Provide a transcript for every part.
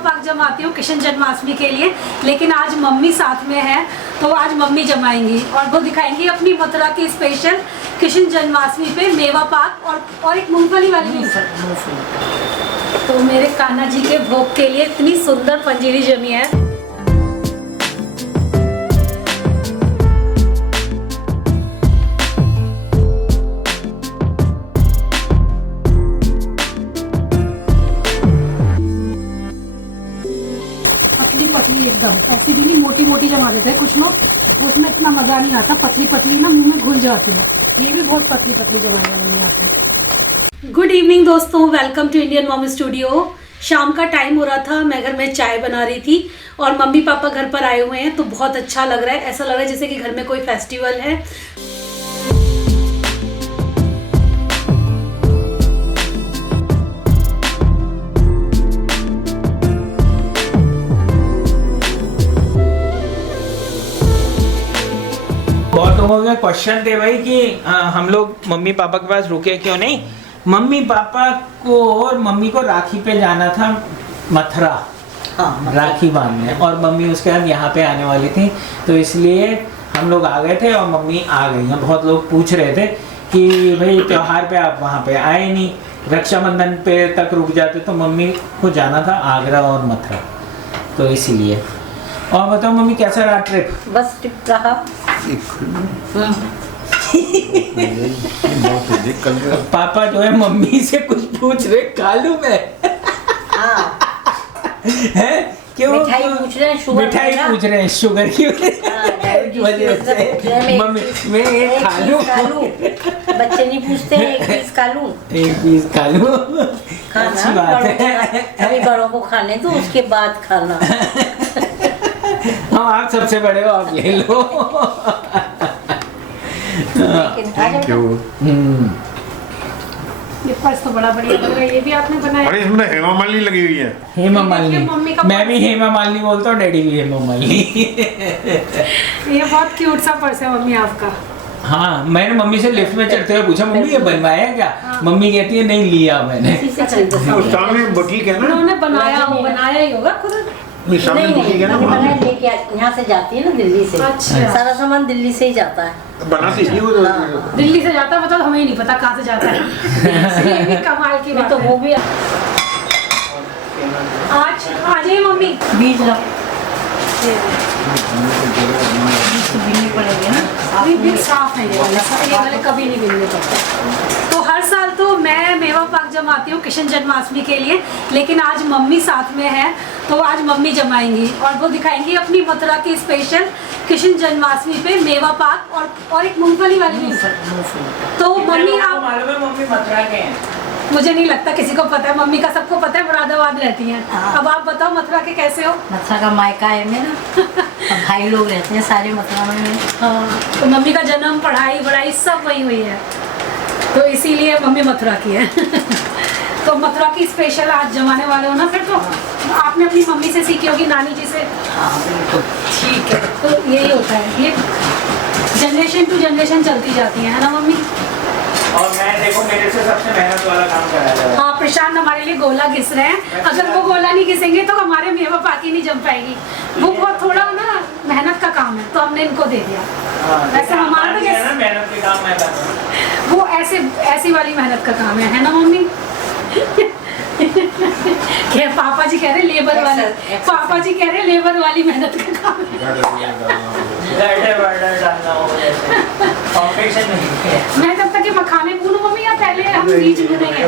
पाक जमाती हूँ कृष्ण जन्माष्टमी के लिए, लेकिन आज मम्मी साथ में है तो आज मम्मी जमाएंगी और वो दिखाएंगी अपनी मथुरा की स्पेशल कृष्ण जन्माष्टमी पे मेवा पाक और एक मूंगफली वाली मूंगफली। तो मेरे कान्हा जी के भोग के लिए इतनी सुंदर पंजीरी जमी है। पतली एकदम, ऐसी भी नहीं मोटी मोटी जमा देते हैं कुछ लोग, उसमें इतना मजा नहीं आता। पतली पतली ना मुंह में घुल जाती है, ये भी बहुत पतली पतली जमाई है आपको। गुड इवनिंग दोस्तों, welcome to Indian mom studio. शाम का टाइम हो रहा था, मैं घर में चाय बना रही थी और मम्मी पापा घर पर आए हुए हैं तो बहुत अच्छा लग रहा है। ऐसा लग रहा है जैसे कि घर में कोई फेस्टिवल है। बहुत लोगों के क्वेश्चन थे भाई कि हम लोग मम्मी पापा के पास रुके क्यों नहीं। मम्मी पापा को और मम्मी को राखी पे जाना था मथुरा, राखी बांधने, और मम्मी उसके बाद यहाँ पे आने वाली थी, तो इसलिए हम लोग आ गए थे और मम्मी आ गई हैं। बहुत लोग पूछ रहे थे कि भाई त्योहार पे आप वहाँ पे आए नहीं, रक्षाबंधन पे तक रुक जाते, तो मम्मी को जाना था आगरा और मथुरा, तो इसीलिए। और बताओ मम्मी कैसा रहा ट्रिप? बस ट्रिप रहा। पापा जो है मम्मी से कुछ पूछ रहे, कालू में है क्यों? मिठाई पूछ रहे हैं, शुगर मिठाई पूछ रहे हैं शुगर की वजह से। मम्मी मैं एक खा लूं, बच्चे नहीं पूछते हैं एक पीस खा लूं, एक पीस खा लूं, अच्छी बात है। अभी बड़ों को खाने तो उसके बाद खाना। हाँ आप सबसे बड़े हो, आप ले लो। Thank you. ये पर्स तो बड़ा बढ़िया लग रहा है, ये भी आपने बनाया? अरे इसमें हेमा मालिनी लगी हुई है। हेमा मालिनी, मम्मी का मैं भी हेमा मालिनी बोलता हूँ, डैडी भी हेमा मालिनी। ये बहुत क्यूट सा पर्स है मम्मी आपका। हाँ मैंने मम्मी से लिफ्ट में चढ़ते हुए पूछा मम्मी ये बनवाया क्या? मम्मी कहती है नहीं लिया मैंने। सामने बुटीक है ना, उन्होंने बनाया ही होगा खुद। सामने बुटीक है ना, वहाँ नहीं लेके यहाँ से जाती है ना दिल्ली से। अच्छा। सारा सामान दिल्ली से ही जाता है। बना सी वो दिल्ली से जाता है, मतलब हमें ही नहीं पता कहाँ से जाता है। ये भी कमाल की बात तो है। वो भी आज आ जाइए मम्मी। बीज लो, बीज तो बीनने पड़ेंगे ना। अभी भी साफ है ये वाले कभी नहीं मिलने पड़ते। तो हर साल तो मैं मेवा पाक जमाती हूँ कृष्ण जन्माष्टमी के लिए, लेकिन आज मम्मी साथ में है तो आज मम्मी जमाएंगी और वो दिखाएंगी अपनी मथुरा की स्पेशल कृष्ण जन्माष्टमी पे मेवा पाक और एक मूंगफली वाली मूंगफली। तो मम्मी आप मालूम है मम्मी मथुरा के हैं? मुझे नहीं लगता किसी को पता है, मम्मी का सबको पता है, मुरादाबाद रहती हैं। हाँ। अब आप बताओ मथुरा के कैसे हो? मथुरा का मायका है मेरा, अब भाई लोग रहते हैं सारे मथुरा में। हाँ, तो मम्मी का जन्म पढ़ाई बढ़ाई सब वही हुई है, तो इसीलिए मम्मी मथुरा की है। तो मथुरा की स्पेशल आज जमाने वाले हो ना, फिर तो आपने अपनी मम्मी से सीखी होगी, नानी जी से। हाँ बिल्कुल। ठीक है, तो यही होता है, ये जनरेशन टू जनरेशन चलती जाती है ना मम्मी। और मैं देखो मेरे से सबसे मेहनत वाला काम कराया जा रहा है। हाँ प्रशांत हमारे लिए गोला घिस रहे हैं, अगर वो गोला नहीं घिसेंगे तो हमारे मेवा पाकी नहीं जम पाएगी। वो बहुत थोड़ा ना मेहनत का काम है तो हमने इनको दे दिया। वैसे हमारा तो ना मेहनत के काम मैं कर रहा हूँ। वो ऐसी वाली मेहनत का काम है ना मम्मी? क्या पापा जी कह रहे लेबर वाली, पापा जी कह रहे लेबर वाली मेहनत का काम है। मैं तब तक ये मखाने भूनूं मम्मी या पहले हम बीज भूनेंगे?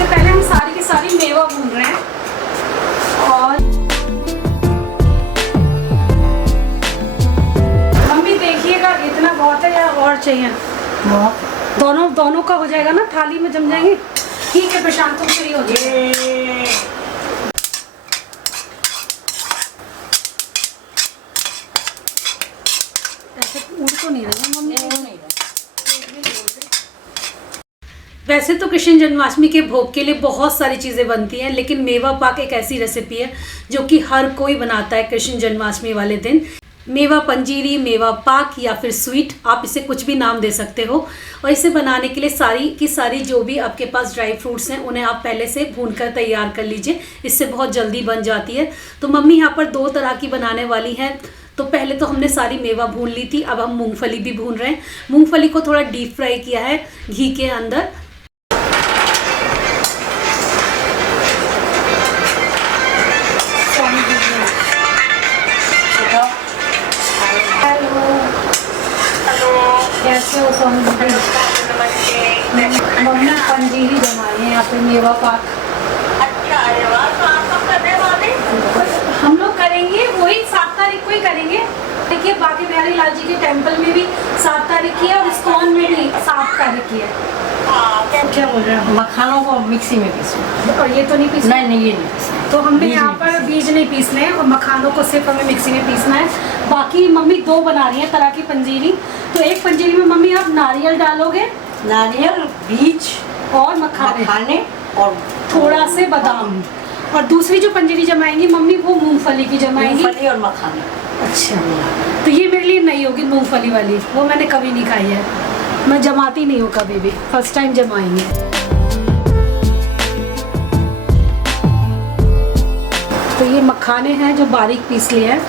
पहले हम सारी की सारी मेवा भून रहे हैं और मम्मी देखिएगा इतना बहुत है या और चाहिए? दोनों का हो जाएगा ना, थाली में जम जाएंगे। ठीक है प्रशांत तुम फ्री हो जाए। ऐसे उड़ तो नहीं रही मम्मी? वैसे तो कृष्ण जन्माष्टमी के भोग के लिए बहुत सारी चीज़ें बनती हैं, लेकिन मेवा पाक एक ऐसी रेसिपी है जो कि हर कोई बनाता है कृष्ण जन्माष्टमी वाले दिन। मेवा पंजीरी, मेवा पाक या फिर स्वीट, आप इसे कुछ भी नाम दे सकते हो। और इसे बनाने के लिए सारी की सारी जो भी आपके पास ड्राई फ्रूट्स हैं उन्हें आप पहले से भून कर तैयार कर लीजिए, इससे बहुत जल्दी बन जाती है। तो मम्मी यहाँ पर 2 तरह की बनाने वाली हैं। तो पहले तो हमने सारी मेवा भून ली थी, अब हम मूंगफली भी भून रहे हैं। मूंगफली को थोड़ा डीप फ्राई किया है घी के अंदर। कैसे हो सोनी दीदी? मम्मी पंजीरी बना रही है यहाँ पे, मेवा पाक। अच्छा, अरे वाह, तो आप कब करने वाले? हम लोग करेंगे वही 7 तारीख को ही करेंगे। देखिए बाकी बिहारी लाल जी के टेम्पल में भी 7 तारीख की है और इस्कॉन में भी 7 तारीख की है। हाँ, क्या बोल रहे हैं? मखानों को मिक्सी में पीसना। और ये तो नहीं पीसना? नहीं नहीं, ये नहीं पीसना। तो हमने बीज यहाँ नहीं पर पीसना। बीज नहीं पीसने हैं और मखानों को सिर्फ हमें मिक्सी में पीसना है। बाकी मम्मी 2 बना रही है तरह की पंजीरी। तो एक पंजीरी में मम्मी आप नारियल डालोगे नारियल, बीज और मखाने मखाने और थोड़ा से बादाम, और दूसरी जो पंजीरी जमाएंगी मम्मी वो मूंगफली की जमाएंगी। मूंगफली और मखाने। अच्छा, तो ये मेरे लिए नहीं होगी मूंगफली वाली, वो मैंने कभी नहीं खाई है, मैं जमाती नहीं हूँ कभी भी, फर्स्ट टाइम जमाएंगे। तो ये मखाने हैं जो बारीक पीस लिए हैं।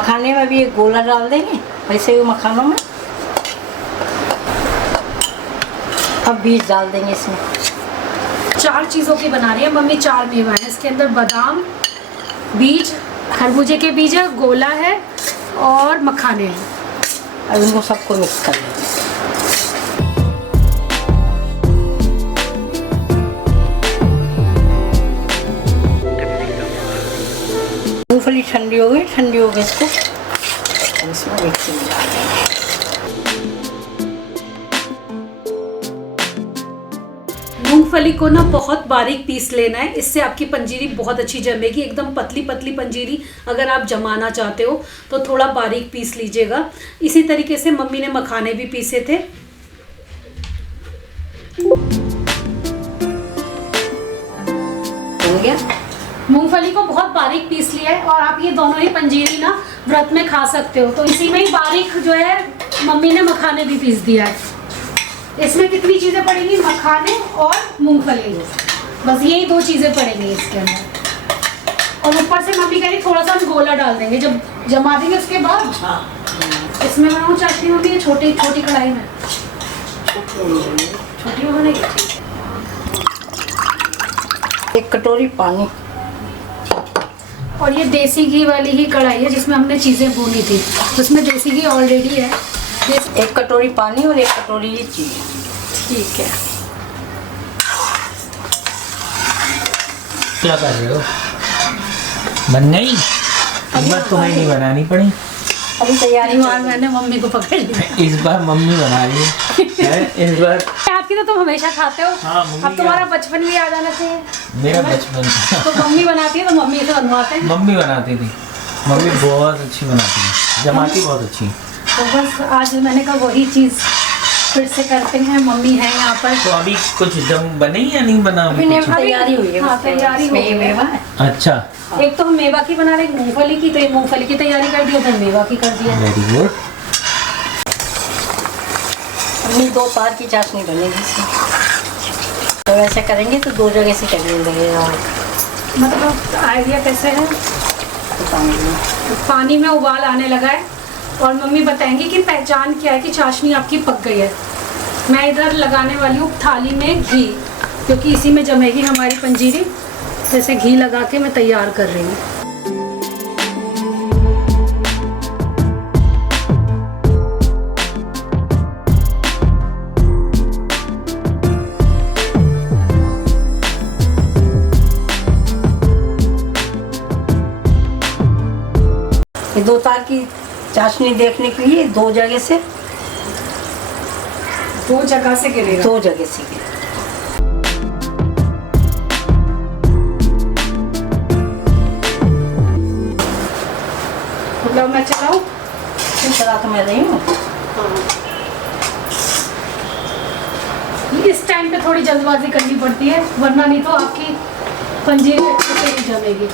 मखाने में भी एक गोला डाल देंगे वैसे ही मखानों में। अब बीज डाल देंगे इसमें। 4 चीज़ों की बना रही है मम्मी, 4 मेवा है इसके अंदर, बादाम, बीज, खरबूजे के बीज है, गोला है और मखाने हैं। अब इनको सबको मिक्स कर लेंगे। मूंगफली ठंडी हो गई, इसको इसमें मिक्सी में डाल देंगे। मूंगफली को ना बहुत बारीक पीस लेना है, इससे आपकी पंजीरी बहुत अच्छी जमेगी। एकदम पतली पतली पंजीरी अगर आप जमाना चाहते हो तो थोड़ा बारीक पीस लीजिएगा। इसी तरीके से मम्मी ने मखाने भी पीसे थे। हो गया। मूंगफली को बहुत बारीक पीस लिया है और आप ये दोनों ही पंजीरी ना व्रत में खा सकते हो। तो इसी में ही बारीक जो है मम्मी ने मखाने भी पीस दिया है। इसमें कितनी चीज़ें पड़ेंगी? मखाने और मूंगफली, बस यही 2 चीज़ें पड़ेंगी इसके अंदर। और ऊपर से मम्मी कह रही थोड़ा सा हम गोला डाल देंगे जब जमा देंगे उसके बाद। इसमें बनाऊँ चाशनी मम्मी, छोटी छोटी कढ़ाई में, छोटी में बनेगी। 1 कटोरी पानी। और ये देसी घी वाली ही कढ़ाई है जिसमें हमने चीज़ें भूनी थी, उसमें देसी घी ऑलरेडी है। 1 कटोरी पानी और 1 कटोरी ये चीज़। ठीक है। क्या कर रहे हो? बन गई? इस बार तुम्हें नहीं बनानी पड़ी, अभी तैयारी बार मैंने मम्मी को पकड़ लिया। इस बार मम्मी बना रही है। इस बार आपकी तो तुम हमेशा खाते हो। हाँ, मम्मी अब तुम्हारा बचपन भी आ जाना चाहिए। मेरा बचपन तो मम्मी बनाती है तो मम्मी से बनवाते हैं। मम्मी बनाती थी, मम्मी बहुत अच्छी बनाती है, जमाती बहुत अच्छी। तो बस आज मैंने कहा वही चीज़ फिर से करते हैं, मम्मी है यहाँ पर। तो अभी कुछ जम बने या नहीं बना? अभी कुछ? तैयारी हुई है। हाँ, तैयारी हो गई है। मेवा है। अच्छा, एक तो हम मेवा की बना रहे हैं, मूंगफली की, तो एक मूंगफली की तैयारी कर दी, उधर मेवा की कर दिया। Very good. अपनी 2 तार की चाशनी बनेगी इसमें। तो ऐसे करेंगे तो 2 जगह से करने लगेगा। मतलब आइडिया कैसे है? पानी में उबाल आने लगा है और मम्मी बताएंगी कि पहचान क्या है कि चाशनी आपकी पक गई है। मैं इधर लगाने वाली हूँ थाली में घी, क्योंकि इसी में जमेगी हमारी पंजीरी। जैसे घी लगा के मैं तैयार कर रही हूँ। ये 2 तार की चाशनी देखने के लिए 2 जगह से 2 जगह से गिरेगा। 2 जगह से गिरेगा। मतलब मैं चलाऊं? चला तो मैं रही हूँ। इस टाइम पे थोड़ी जल्दबाजी करनी पड़ती है, वरना नहीं तो आपकी पंजीरी अच्छे से नहीं जमेगी।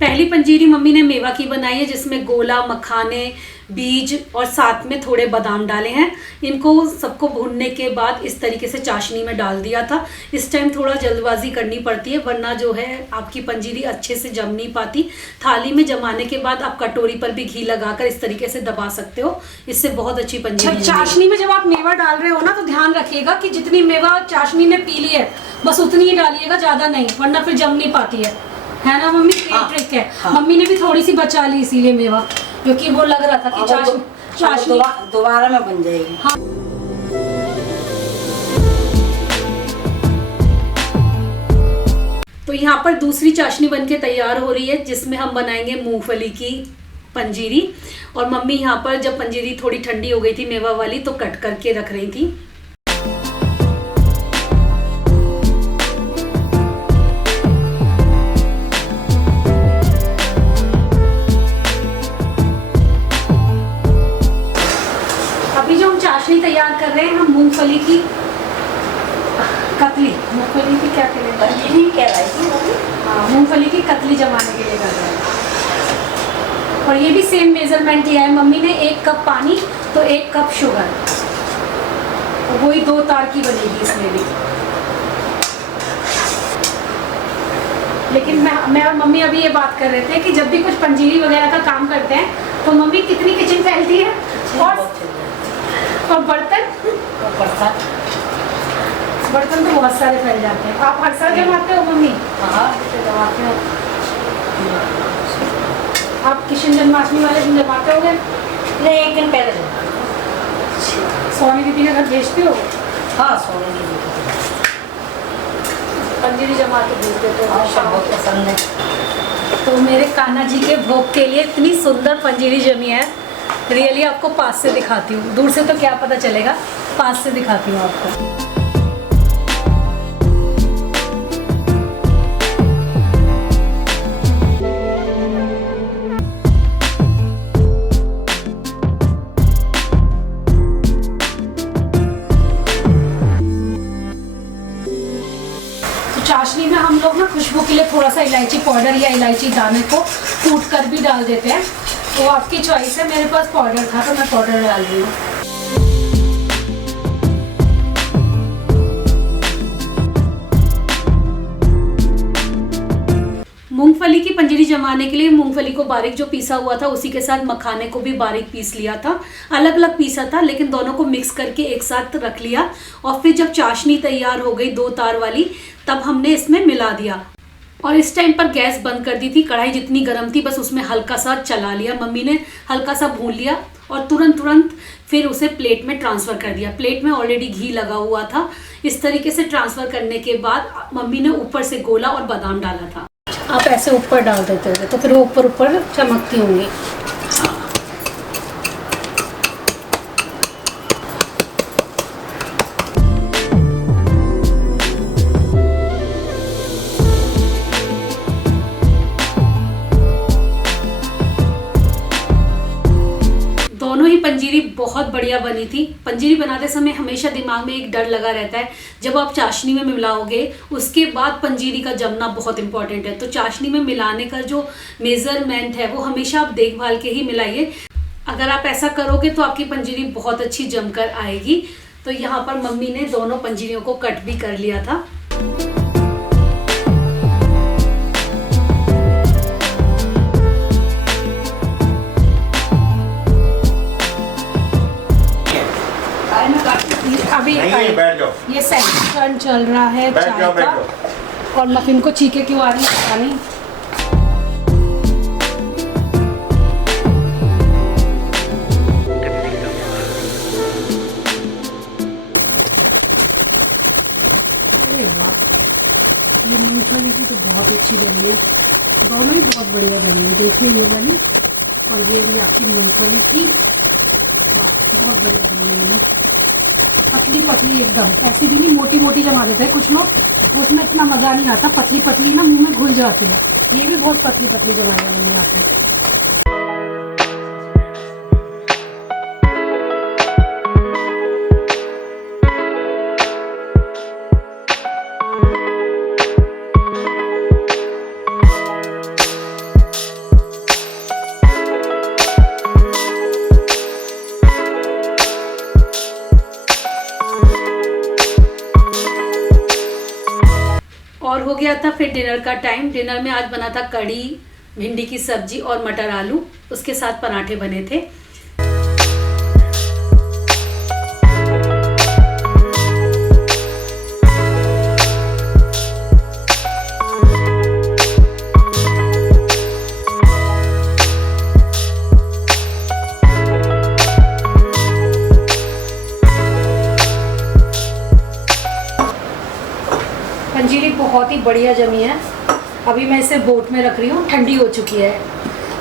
पहली पंजीरी मम्मी ने मेवा की बनाई है, जिसमें गोला, मखाने, बीज और साथ में थोड़े बादाम डाले हैं। इनको सबको भूनने के बाद इस तरीके से चाशनी में डाल दिया था। इस टाइम थोड़ा जल्दबाजी करनी पड़ती है, वरना जो है आपकी पंजीरी अच्छे से जम नहीं पाती। थाली में जमाने के बाद आप कटोरी पर भी घी लगाकर इस तरीके से दबा सकते हो, इससे बहुत अच्छी पंजीरी। चाशनी में जब आप मेवा डाल रहे हो ना, तो ध्यान रखिएगा कि जितनी मेवा चाशनी ने पी ली है बस उतनी ही डालिएगा, ज्यादा नहीं, वरना फिर जम नहीं पाती है ना मम्मी? ये ट्रिक है। मम्मी ने भी थोड़ी सी बचा ली इसीलिए मेवा, क्योंकि वो लग रहा था कि चाशनी दोबारा में बन जाएगी। हाँ। तो यहाँ पर दूसरी चाशनी बनके तैयार हो रही है, जिसमें हम बनाएंगे मूंगफली की पंजीरी। और मम्मी यहाँ पर जब पंजीरी थोड़ी ठंडी हो गई थी मेवा वाली, तो कट करके रख रही थी। अभी जो हम चाशनी तैयार कर रहे हैं, हम मूंगफली की कतली, मूंगफली की क्या करें, पंजीरी कहलाएगी। हाँ, मूंगफली की कतली जमाने के लिए कर रहे हैं। और ये भी सेम मेजरमेंट लिया है मम्मी ने, 1 कप पानी तो 1 कप शुगर, तो वही 2 तार की बनेगी इसमें भी। लेकिन मैं और मम्मी अभी ये बात कर रहे थे कि जब भी कुछ पंजीरी वगैरह का काम करते हैं तो मम्मी कितनी किचन फैलती है, और बर्तन तो बहुत सारे फैल जाते हैं। आप हर साल जमाते हो मम्मी? हाँ, जमाते हो। आप कृष्ण जन्माष्टमी वाले दिन जमाते होगे? नहीं, 1 दिन पहले सोनी दीदी के घर भेजते हो? हाँ, सोने दीदी पंजीरी जमा के भेज देते हो? हाँ, बहुत पसंद है। तो मेरे कान्हा जी के भोग के लिए इतनी सुंदर पंजीरी जमी है, रियली आपको पास से दिखाती हूँ। दूर से तो क्या पता चलेगा, पास से दिखाती हूँ आपको। चाशनी में हम लोग ना खुशबू के लिए थोड़ा सा इलायची पाउडर या इलायची दाने को कूट कर भी डाल देते हैं, तो आपकी चॉइस है। मेरे पास पाउडर था तो मैं पाउडर डाल रही हूँ। मूंगफली की पंजीरी जमाने के लिए मूंगफली को बारीक जो पीसा हुआ था, उसी के साथ मखाने को भी बारीक पीस लिया था। अलग अलग पीसा था, लेकिन दोनों को मिक्स करके एक साथ रख लिया। और फिर जब चाशनी तैयार हो गई 2 तार वाली, तब हमने इसमें मिला दिया। और इस टाइम पर गैस बंद कर दी थी। कढ़ाई जितनी गर्म थी बस उसमें हल्का सा चला लिया, मम्मी ने हल्का सा भून लिया और तुरंत फिर उसे प्लेट में ट्रांसफ़र कर दिया। प्लेट में ऑलरेडी घी लगा हुआ था। इस तरीके से ट्रांसफ़र करने के बाद मम्मी ने ऊपर से गोला और बादाम डाला था। आप ऐसे ऊपर डाल देते होगे तो फिर वो ऊपर चमकती होंगी। दोनों ही पंजीरी बहुत बढ़िया बनी थी। पंजीरी बनाते समय हमेशा दिमाग में एक डर लगा रहता है, जब आप चाशनी में मिलाओगे उसके बाद पंजीरी का जमना बहुत इंपॉर्टेंट है। तो चाशनी में मिलाने का जो मेज़रमेंट है वो हमेशा आप देखभाल के ही मिलाइए। अगर आप ऐसा करोगे तो आपकी पंजीरी बहुत अच्छी जमकर आएगी। तो यहाँ पर मम्मी ने दोनों पंजीरियों को कट भी कर लिया था। अभी नहीं, बैठ जाओ। ये सेकंड टर्न चल रहा है बैठ चाय जाओ, बैठ का। जाओ। और मफिन को चीखे क्यों आ रही है पता नहीं। अरे वाह, ये मूंगफली की तो बहुत अच्छी जमी है। दोनों ही बहुत बढ़िया जमी है। देखिए ये वाली और ये रही आपकी मूंगफली की। वाह, बहुत बढ़िया जमी है। पतली पतली एकदम, ऐसी भी नहीं मोटी मोटी जमा देते हैं कुछ लोग, उसमें इतना मज़ा नहीं आता। पतली पतली ना मुंह में घुल जाती है। ये भी बहुत पतली पतली जमाई है मैंने यहाँ पे। और हो गया था फिर डिनर का टाइम। डिनर में आज बना था कढ़ी, भिंडी की सब्जी और मटर आलू, उसके साथ पराठे बने थे। पंजीरी बहुत ही बढ़िया जमी है। अभी मैं इसे बोट में रख रही हूँ, ठंडी हो चुकी है।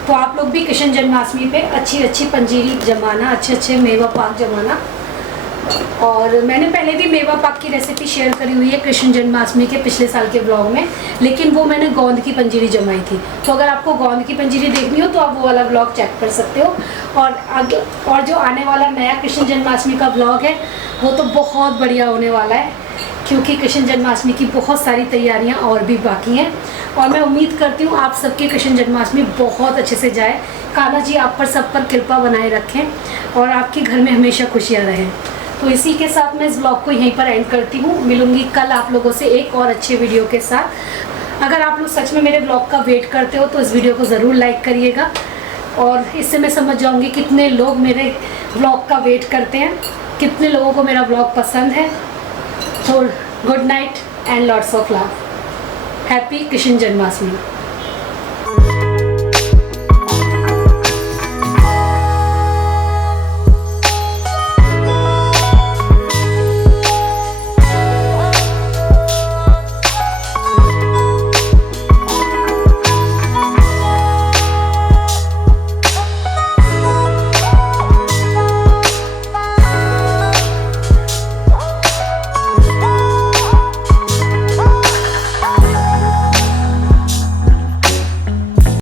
तो आप लोग भी कृष्ण जन्माष्टमी पे अच्छी अच्छी पंजीरी जमाना, अच्छे अच्छे मेवा पाक जमाना। और मैंने पहले भी मेवा पाक की रेसिपी शेयर करी हुई है कृष्ण जन्माष्टमी के पिछले साल के ब्लॉग में, लेकिन वो मैंने गोंद की पंजीरी जमाई थी। तो अगर आपको गोंद की पंजीरी देखनी हो तो आप वो वाला ब्लॉग चेक कर सकते हो। और जो आने वाला नया कृष्ण जन्माष्टमी का ब्लॉग है वो तो बहुत बढ़िया होने वाला है, क्योंकि कृष्ण जन्माष्टमी की बहुत सारी तैयारियां और भी बाकी हैं। और मैं उम्मीद करती हूँ आप सबके कृष्ण जन्माष्टमी बहुत अच्छे से जाए। कान्हा जी आप पर सब पर कृपा बनाए रखें और आपके घर में हमेशा खुशियाँ रहें। तो इसी के साथ मैं इस ब्लॉग को यहीं पर एंड करती हूँ। मिलूंगी कल आप लोगों से एक और अच्छे वीडियो के साथ। अगर आप लोग सच में मेरे ब्लॉग का वेट करते हो तो इस वीडियो को ज़रूर लाइक करिएगा, और इससे मैं समझ जाऊँगी कितने लोग मेरे ब्लॉग का वेट करते हैं, कितने लोगों को मेरा ब्लॉग पसंद है। So good night and lots of love. Happy Krishna Janmashtami.